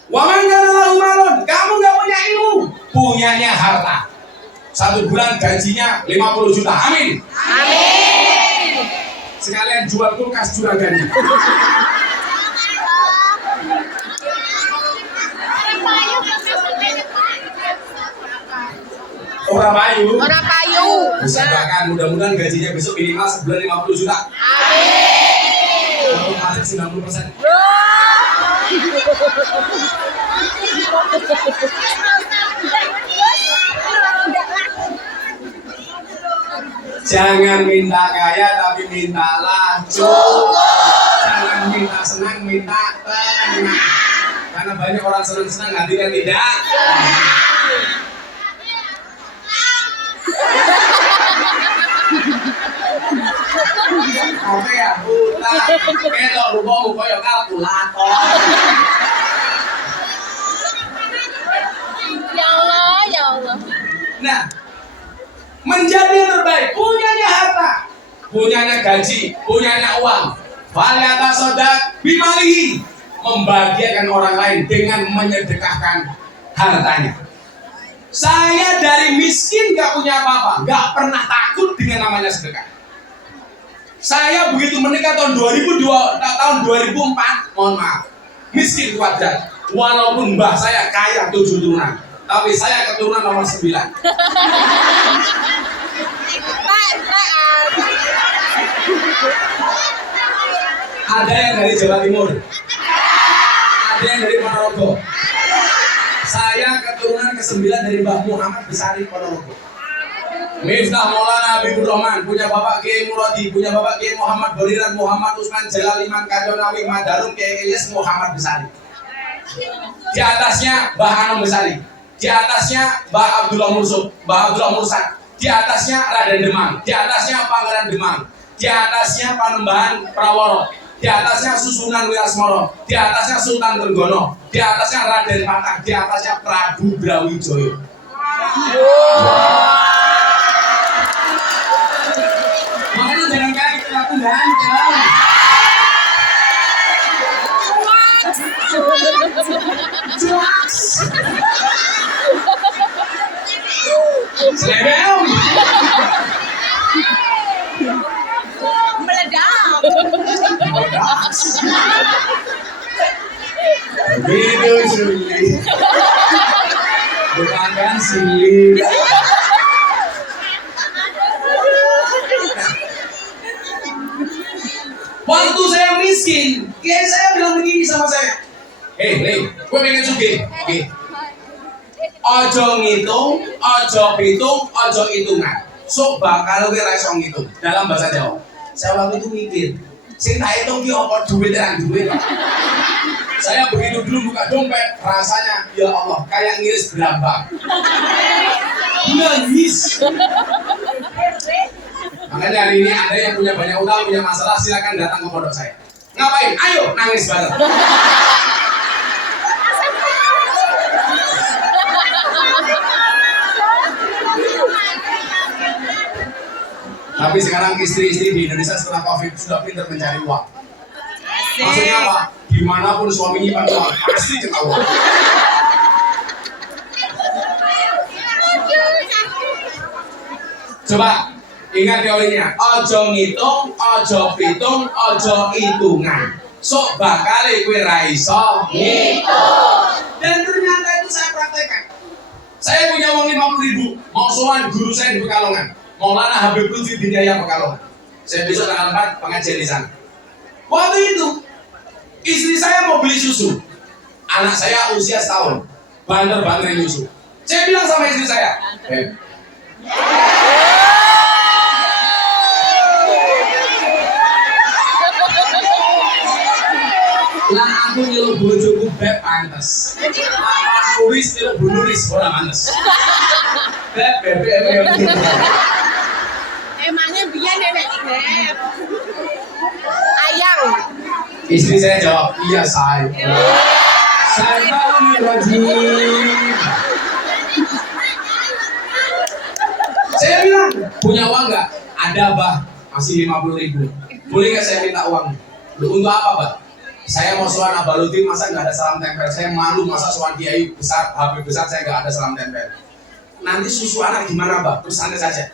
Wa mangkana lahu malun, kamu nggak punya ilmu, punyanya harta. 1 bulan gajinya 50 juta. Amin. Amin. Sekalian jual kulkas juragannya. Orang payu. Orang payu. Usahakan mudah-mudahan gajinya besok minimal sebulan 50 juta. Amin. Kalau masuk 90%. Jangan minta kaya tapi mintalah cukup. Jangan minta senang, minta tenang. Karena banyak orang senang-senang hati kan tidak. Oke ya, buta. Kita lupa ya kalkulator. Ya Allah, ya Allah. Nah, menjadi yang terbaik, punyanya harta, punyanya gaji, punyanya uang. Falyatasodaq bimalihi, membahagiakan orang lain dengan menyedekahkan hartanya. Saya dari miskin gak punya apa-apa, gak pernah takut dengan namanya sedekah. Saya begitu menikah tahun 2004, mohon maaf, miskin kuadrat. Walaupun mbah saya kaya 7 turunan, tapi saya keturunan nomor 9. Ada yang dari Jawa Timur, ada yang dari Ponorogo. Saya keturunan ke-9 dari Mbah Muhammad Besari Ponorogo. Miftah Maulana Habibur Rahman, punya Bapak Kiai Muradi, punya Bapak Kiai Muhammad Boliran, Muhammad Usman Jalaliman Kadonawi Madarum, Kiai Ilyas Muhammad Besari. Di atasnya Mbah Anom Besari, di atasnya Mbah Abdullah Mursuk, Mbah Abdullah Mursad, di atasnya Raden Demang, di atasnya Pangeran Demang, di atasnya Panembahan Praworo, di atasnya Susunan Wirasmoro, di atasnya Sultan Trenggono, di atasnya Raden Patah, di atasnya Prabu Brawijaya. Makanya jangan kayak gitu, aku ganteng. Selebel. Meledak. sulit. Bukan kan sulit. Waktu saya miskin, kiai saya bilang begini sama saya. Hei, gue pengen sugih. Ojo ngitung, ojo pitung, ojo hitungan. So bakal gue ra iso ngitung dalam bahasa Jawa. Saya waktu itu mikir, sing tak hitung ki apa duit dan duit. Saya begitu dulu buka dompet, rasanya ya Allah kayak ngiris berambang. Nangis. Makanya hari ini Anda yang punya banyak utang, punya masalah, silakan datang ke pondok saya. Ngapain? Ayo nangis bareng. Tapi sekarang istri-istri di Indonesia setelah COVID sudah pintar mencari uang. Maksudnya apa? Dimanapun suaminya uang, pasti ketahuan. Coba ingat teorinya. Ojo ngitung, ojo pitung, ojo hitungan. Sok bakal kowe ra iso ngitung. Dan ternyata itu saya praktekkan. Saya punya uang 50.000, mau sowan guru saya di Pekalongan. Maulana Habib Lutfi bin Yahya Pekalongan. Saya besok tanggal 4 pengajian di sana. Waktu itu istri saya mau beli susu. Anak saya usia setahun, banter-banter nyusu. Saya bilang sama istri saya, lah aku nyeluk bojoku beb pantes. Aku wis nyeluk bunuris ora pantes. Beb Emangnya biar nenek beb. Ayang. Istri saya jawab, iya say. Saya bilang, punya uang nggak? Ada bah, masih 50.000. Boleh nggak saya minta uang? Untuk apa bah? Saya mau sowan Abaluddin, masa nggak ada salam tempel? Saya malu masa sowan kiai besar, Habib besar, saya nggak ada salam tempel. Nanti susu anak gimana bah? Terus santai saja.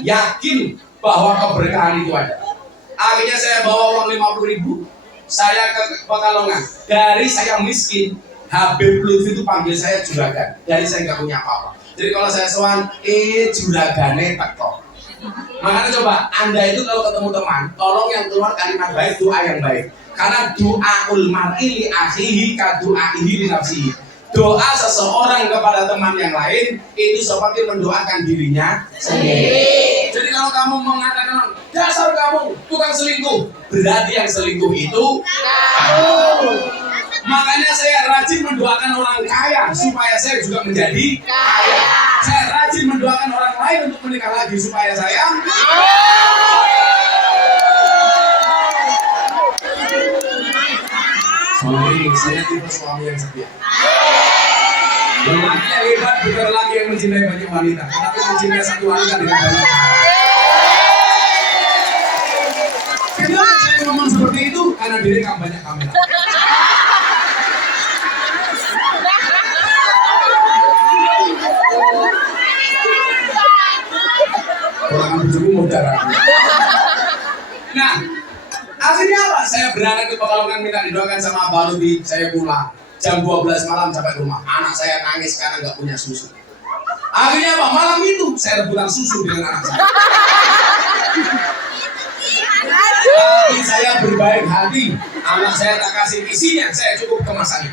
Yakin bahwa keberkahan itu ada. Akhirnya saya bawa uang 50.000, saya ke Pekalongan. Dari saya miskin, Habib Lutfi itu panggil saya juragan. Dari saya nggak punya apa-apa. Jadi kalau saya sowan, juragane teko. Makanya coba, Anda itu kalau ketemu teman, tolong yang keluar kalimat baik, doa yang baik. Karena doaul mar'i li akhihi ka doaihi li nafsihi. Doa seseorang kepada teman yang lain itu seperti mendoakan dirinya sendiri. Jadi kalau kamu mengatakan dasar kamu tukang selingkuh, berarti yang selingkuh itu kamu. Makanya saya rajin mendoakan orang kaya supaya saya juga menjadi kaya. Saya rajin mendoakan orang lain untuk menikah lagi supaya saya suami saya tipe suami yang setia. Lelaki yang hebat bukan lagi yang mencintai banyak wanita, tetapi mencintai satu wanita dengan banyak cara. Kenapa saya ngomong seperti itu? Karena direkam banyak kamera. Orang bujuku mau darah. Nah, akhirnya apa? Saya berangkat ke Pekalongan minta didoakan sama Abaluddin. Saya pulang jam 12 malam sampai rumah. Anak saya nangis karena nggak punya susu. Akhirnya apa? Malam itu saya rebutan susu dengan anak saya. Tapi saya berbaik hati. Anak saya tak kasih isinya, saya cukup kemasannya.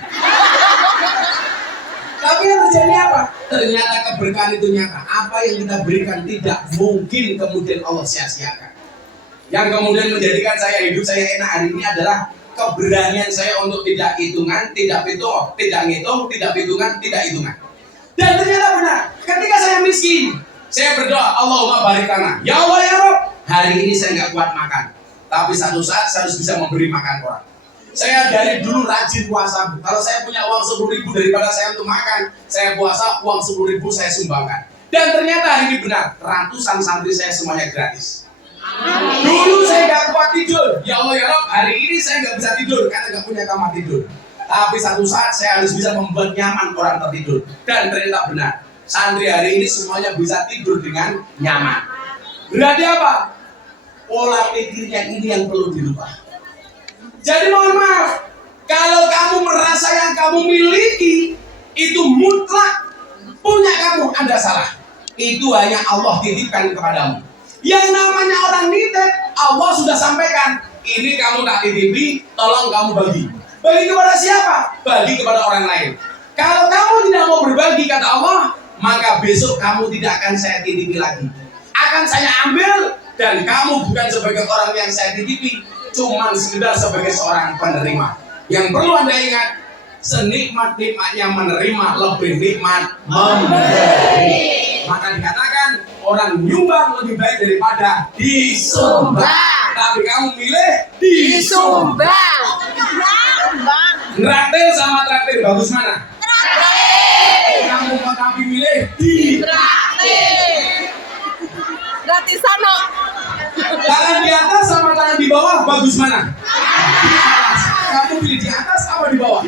Tapi yang terjadi apa? Ternyata keberkahan itu nyata. Apa yang kita berikan tidak mungkin kemudian Allah sia-siakan. Yang kemudian menjadikan saya hidup saya enak hari ini adalah keberanian saya untuk tidak hitungan, tidak pitung, tidak ngitung, tidak hitungan, tidak hitungan. Dan ternyata benar. Ketika saya miskin, saya berdoa, Allahumma barik lana. Ya Allah ya Rabb, hari ini saya nggak kuat makan. Tapi satu saat saya harus bisa memberi makan orang. Saya dari dulu rajin puasa. Kalau saya punya uang 10.000 daripada saya untuk makan, saya puasa uang 10.000 saya sumbangkan. Dan ternyata hari ini benar, ratusan santri saya semuanya gratis. Dulu saya nggak kuat tidur. Ya Allah ya Rabb, hari ini saya nggak bisa tidur karena nggak punya kamar tidur. Tapi satu saat saya harus bisa membuat nyaman orang tertidur. Dan ternyata benar, santri hari ini semuanya bisa tidur dengan nyaman. Berarti apa? Pola pikirnya ini yang perlu dirubah. Jadi mohon maaf, Kalau kamu merasa yang kamu miliki itu mutlak punya kamu, Anda salah. Itu hanya Allah titipkan kepadamu. Yang namanya orang nitip, Allah sudah sampaikan, ini kamu tak titipi, tolong kamu bagi. Bagi kepada siapa? Bagi kepada orang lain. Kalau kamu tidak mau berbagi, kata Allah, maka besok kamu tidak akan saya titipi lagi. Akan saya ambil, dan kamu bukan sebagai orang yang saya titipi, cuman sekedar sebagai seorang penerima. Yang perlu Anda ingat, senikmat-nikmatnya menerima lebih nikmat memberi. Maka dikatakan orang nyumbang lebih baik daripada disumbang. Tapi kamu milih disumbang. Traktir sama traktir bagus mana? Traktir. Kamu mau tapi milih di Traktir. Gratisan no. Tangan di atas sama tangan di bawah bagus mana? Di atas. Kamu pilih di atas apa di bawah?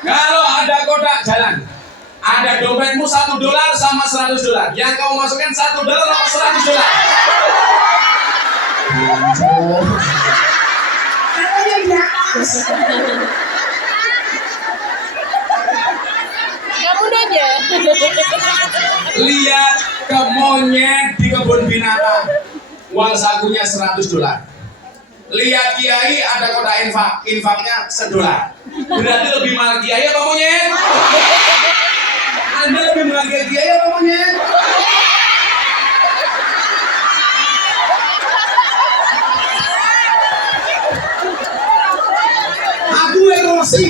Kalau ada kotak jalan, ada dompetmu $1 sama $100. Yang kamu masukkan $1 sama $100. Kamu aja. Lihat ke monyet di kebun binatang, uang sakunya $100. Lihat kiai ada kotak infak, infaknya $1. Berarti lebih mahal kiai apa monyet? Anda lebih menghargai kiai apa monyet? Aku emosi.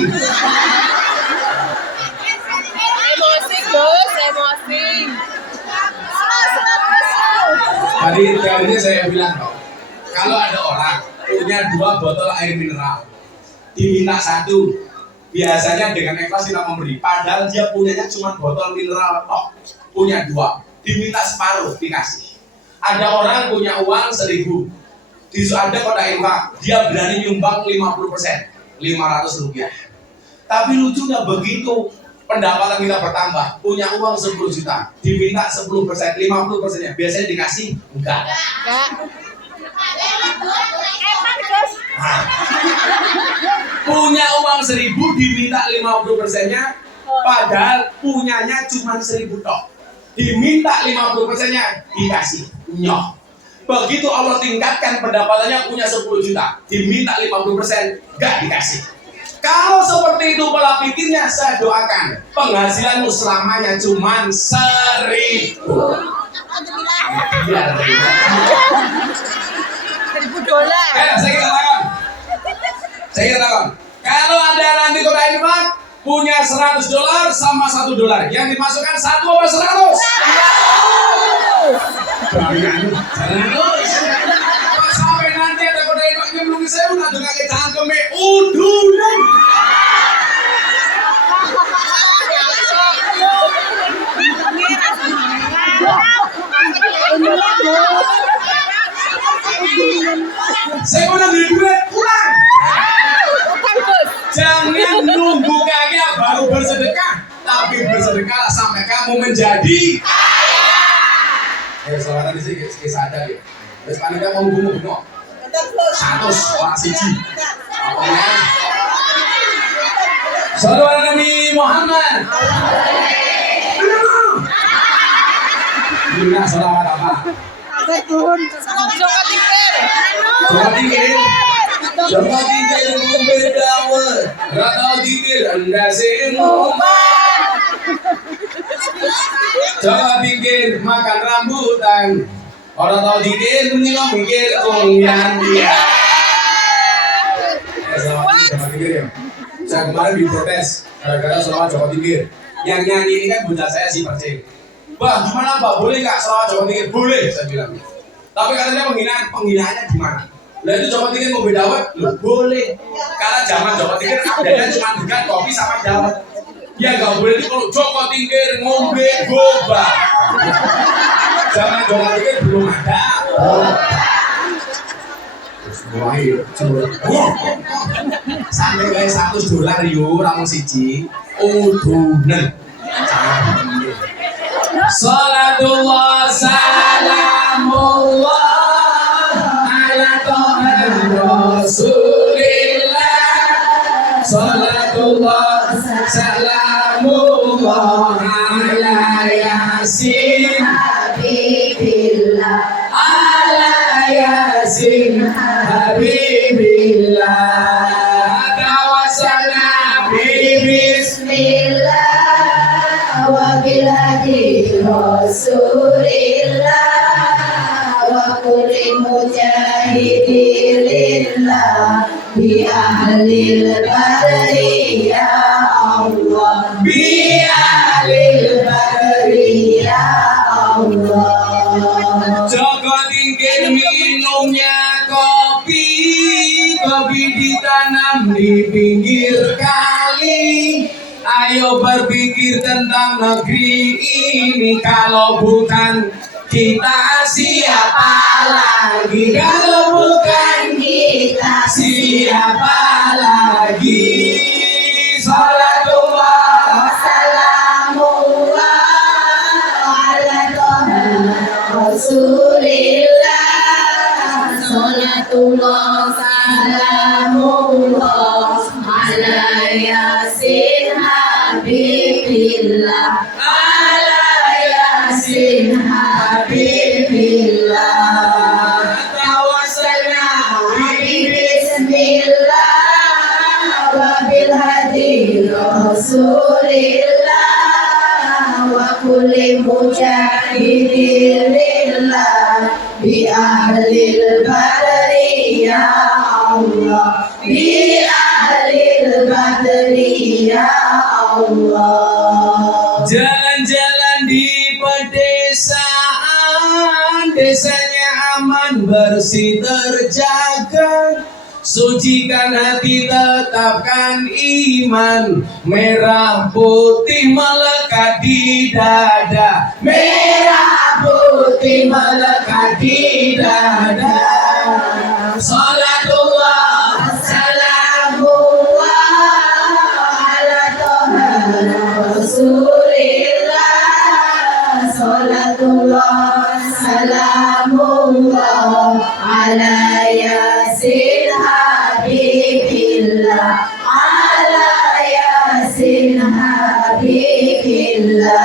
Emosi Gus, emosi. Tadi teorinya saya bilang, kalau ada orang punya 2 botol air mineral, diminta 1, biasanya dengan ikhlas tidak memberi. Padahal dia punyanya cuma botol mineral tok, punya 2, diminta separuh dikasih. Ada orang punya uang 1.000, ada kotak infak, dia berani nyumbang 50%, Rp500. Tapi lucunya begitu pendapatan kita bertambah, punya uang 10 juta, diminta 10%, 50%-nya, biasanya dikasih enggak. Nah, punya uang 1.000 diminta 50%-nya, padahal punyanya cuma 1.000 tok, diminta 50%-nya dikasih nyoh. Begitu Allah tingkatkan pendapatannya, punya 10 juta, diminta 50%, enggak dikasih. Kalau seperti itu pola pikirnya, saya doakan penghasilanmu selamanya cuma 1.000. Biar $1.000. Saya katakan, kalau ada nanti kotak infak punya $100 sama $1, yang dimasukkan 1 apa 100? Sampai nanti ada kotak infak nyemplungi saya udah dengan cangkeme udunan. Saya mau ngambil duit pulang. Jangan nunggu kaya baru bersedekah, tapi bersedekah sampai kamu menjadi kaya. Selawatan di sini sadar ya. Terus panitia mau bunuh 100 orang siji. Apa ya? Salawat Nabi Muhammad. Gimana salawat apa? Jawa tingkir membedawa, ratau tingkir anda semua. Jawa tingkir makan rambutan, orang tahu tingkir menyimak mikir yang dia. Jawa tingkir ya. Saya kemarin diprotes gara-gara selawat Jawa tingkir. Yang nyanyi ini kan bunda saya si Percil. Bah, gimana Pak? Boleh nggak selawat Jawa tingkir? Boleh, saya bilang. Tapi katanya penghinaannya gimana? Lah itu Jawa tingkir mau bedawet? Loh, boleh. Karena zaman Jawa tingkir adanya cuma degan kopi sama dawet. Ya nggak boleh itu kalau Jawa tingkir ngombe boba. Zaman Jawa tingkir belum ada. Wahyu, sampai wae $100 yo, ramu siji, udunen. Salatullah salamullah ala toha rasulillah. Salatullah salamullah ala yasin habibillah. Ala yasin habibillah. Tawassalna bismillah wa bil hadi rasulillah wa kulli mujahidillah bi ahlil badri ya Allah, bi ahlil badri ya Allah. Jaga tinggi minumnya kopi, kopi ditanam di pinggir kali. Ayo berpikir tentang negeri ini, kalau bukan kita siapa lagi? Kalau bukan kita siapa lagi? Salatullah salamullah ala toha rasulillah. Salatullah salamullah ala yasin habibillah. Ala yasin habibillah. Tawassalna bismillah wa bil hadi rasulillah wa kulli mujahidillah bi ahlil badri ya Allah, bi ahlil badri ya Allah. Jalan-jalan di pedesaan, desanya aman bersih terjaga. Sucikan hati, tetapkan iman. Merah putih melekat di dada. Merah putih melekat di dada. Salatullah salamullah ala toha rasulillah. Salatullah salamullah ala yasin habibillah. Ala yasin habibillah.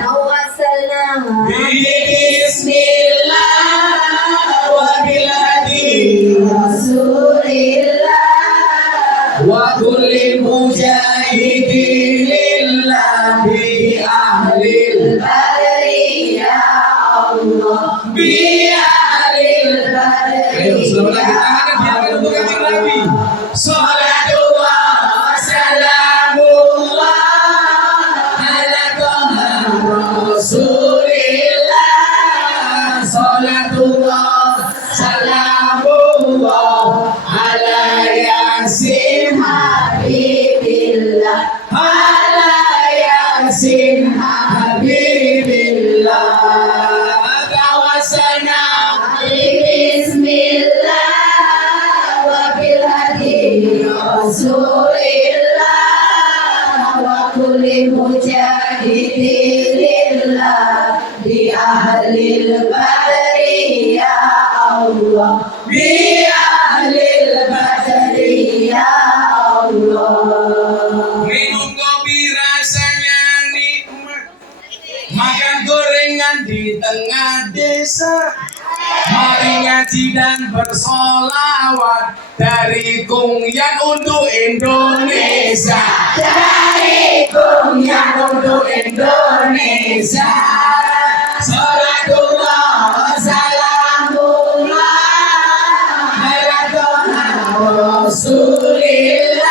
Tawassalna bismillah wa bil hadi rasulillah wa kulli mujahidillah bi ahlil badri ya Allah, bi ahlil badri. Ayo selamat lagi tangan diangkat untuk Kanjeng Nabi. Salatullah salamullah ala toha rasulillah. Salatullah salamullah ala yasin habibillah. Ala yasin habibillah. Tawassalna bismillah wa bil hadi rasulillah wa kulli mujahidillah bi ahlil badri ya Allah, bi ahlil badri ya Allah. Minum kopi rasanya nikmat, makan gorengan di tengah desa. Mari ngaji dan bersolawat dari Kungyan untuk Indonesia. Dari Kungyan untuk Indonesia. Salatullah salamullah ala toha rasulillah.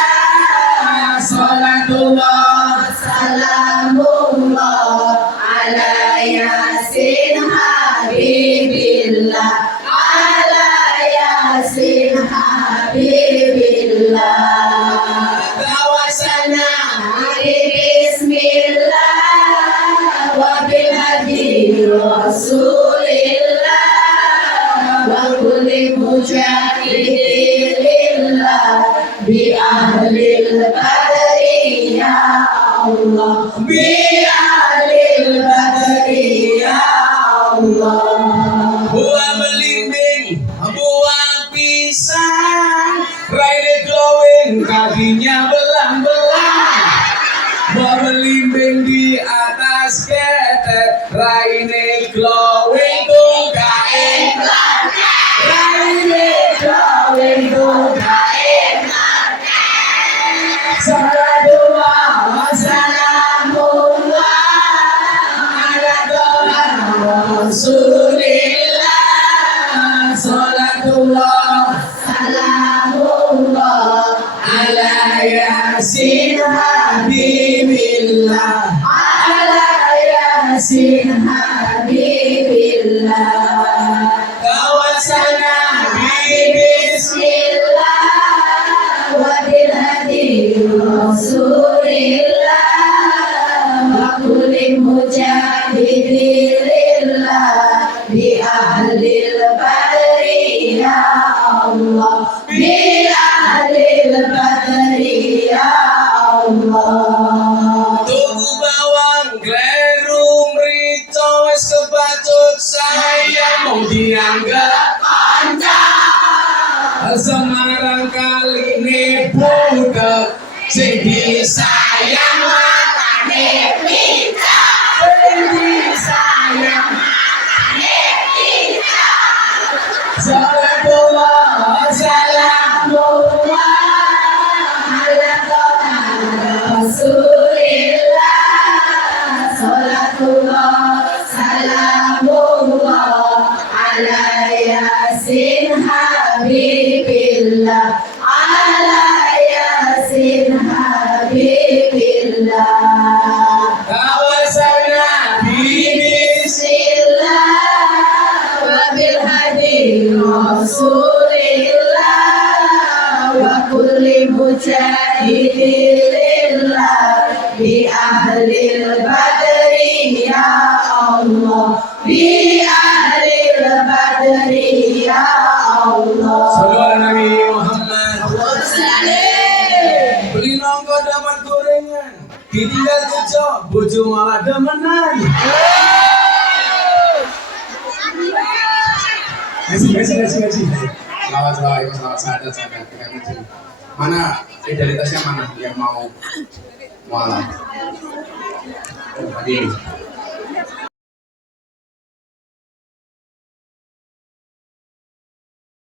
Salatullah salamullah ala yasin habibillah. Ala yasin habibillah. Tawassalna bismillah wa bil hadi rasulillah wa kulli mujahid بأهل البدر يا الله بأهل البدر يا الله. Buah belimbing, buah pisang, raine glowing, kakinya belang-belang. Buah belimbing di atas ketek, raine glowing, tungkae raine glowing, tungkae. Salatullah wa salamullah ala toha Rasulillah. Salatullah salamullah ala yasin habibillah. Ala yasin habibillah. Kawasana Bismillah wa bil hadi Rasulillah wa kulli mujahidillah bi ahlil badri ya Allah bi ahlil badri ya Allah. tuku bawang kleru mrica wis kebacut saya mau dianggap Semarang kali ini budak sing disayang matane pincang, sing disayang matane pincang. Salatullah Salamullah ala toha Rasulillah. Salatullah salamullah ala yasin habibillah. Ala yasin habibillah. kawasan Nabi Bismillah wa bil hadi Rasulillah wa kulli mujahidillah bi ahlil badri ya Allah bi ahlil badri ya Allah. Sallallahu Nabi Muhammad. Salam. Beli nongko dapat gorengan, ditinggal bojo, bojo malah demenan. Gaji. Selamat sadar. Mana identitasnya mana yang mau mualaf? Tadi.